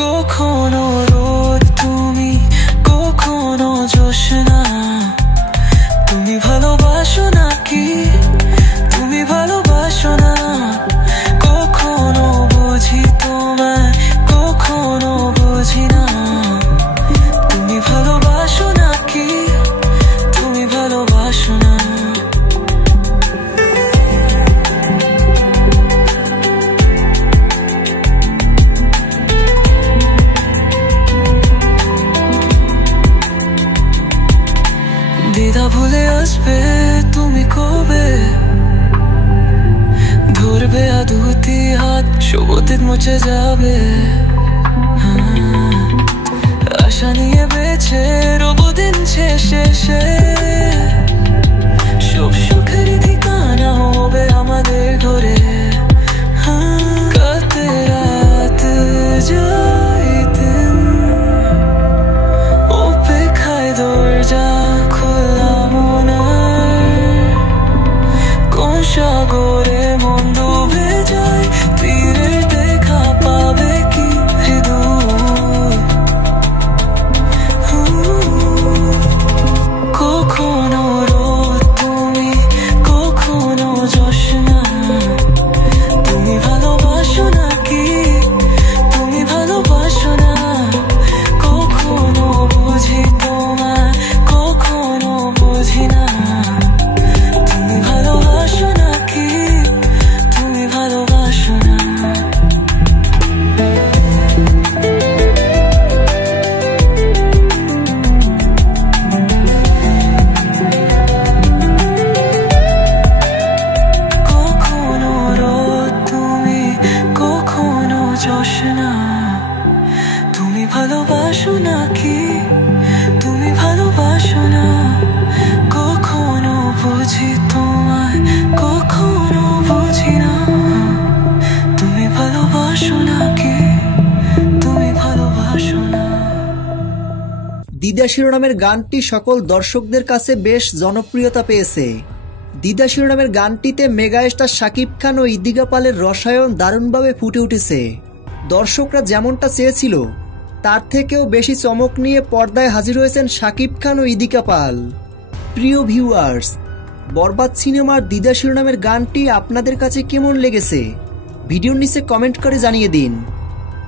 কখনো রোদ তুমি, কখনো জোছনা। তুমি ভালোবাসো নাকি, তুমি ভালোবাসো না। কখনো বুঝি তোমায়, কখনো বুঝি না। তুমি ভালোবাসো নাকি, তুমি ভালোবাসো না। দ্বিধা ভুলে আসবে তুমি কবে, ধরবে দুটি হাত, সবুজ মুছে যাবে। আশা নিয়ে বেঁচে রবো দিন শেষে, সব সুখের ঠিকানা হবে আমাদের ঘরে। কাতে রাত যায় দিন, অপেক্ষায় দরজা খোলা মনার। কোন সাগরে মন ডুবে যায়, তীরের দেখা পাবে কি হৃদয়। কখনো রোদ তুমি, কখনো জোছনা। তুমি ভালোবাসো নাকি, তুমি ভালোবাসো না। কখনো বুঝি তোমায়, কখনো বুঝি না। তুমি ভালোবাসো নাকি, তুমি ভালোবাসো না। কখনো রোদ তুমি, কখনো জোছনা। তুমি ভালোবাসো নাকি, তুমি ভালোবাসো না। কখনো বুঝি তোমায়, কখনো বুঝি না। তুমি ভালোবাসো নাকি, তুমি ভালোবাসো না। দ্বিধা শিরোনামের গানটি সকল দর্শকদের কাছে বেশ জনপ্রিয়তা পেয়েছে। দ্বিধা শিরোনামের গানটিতে মেগা স্টার শাকিব খান ও ইদিকা পালের রসায়ন দারুণভাবে ফুটে উঠেছে। দর্শকরা যেমনটা চেয়েছিল তার থেকেও বেশি চমক নিয়ে পর্দায় হাজির হয়েছেন শাকিব খান ও ইদিকা পাল। প্রিয় ভিউয়ার্স, বরবাদ সিনেমার দ্বিধা শিরোনামের গানটি আপনাদের কাছে কেমন লেগেছে ভিডিওর নিচে কমেন্ট করে জানিয়ে দিন।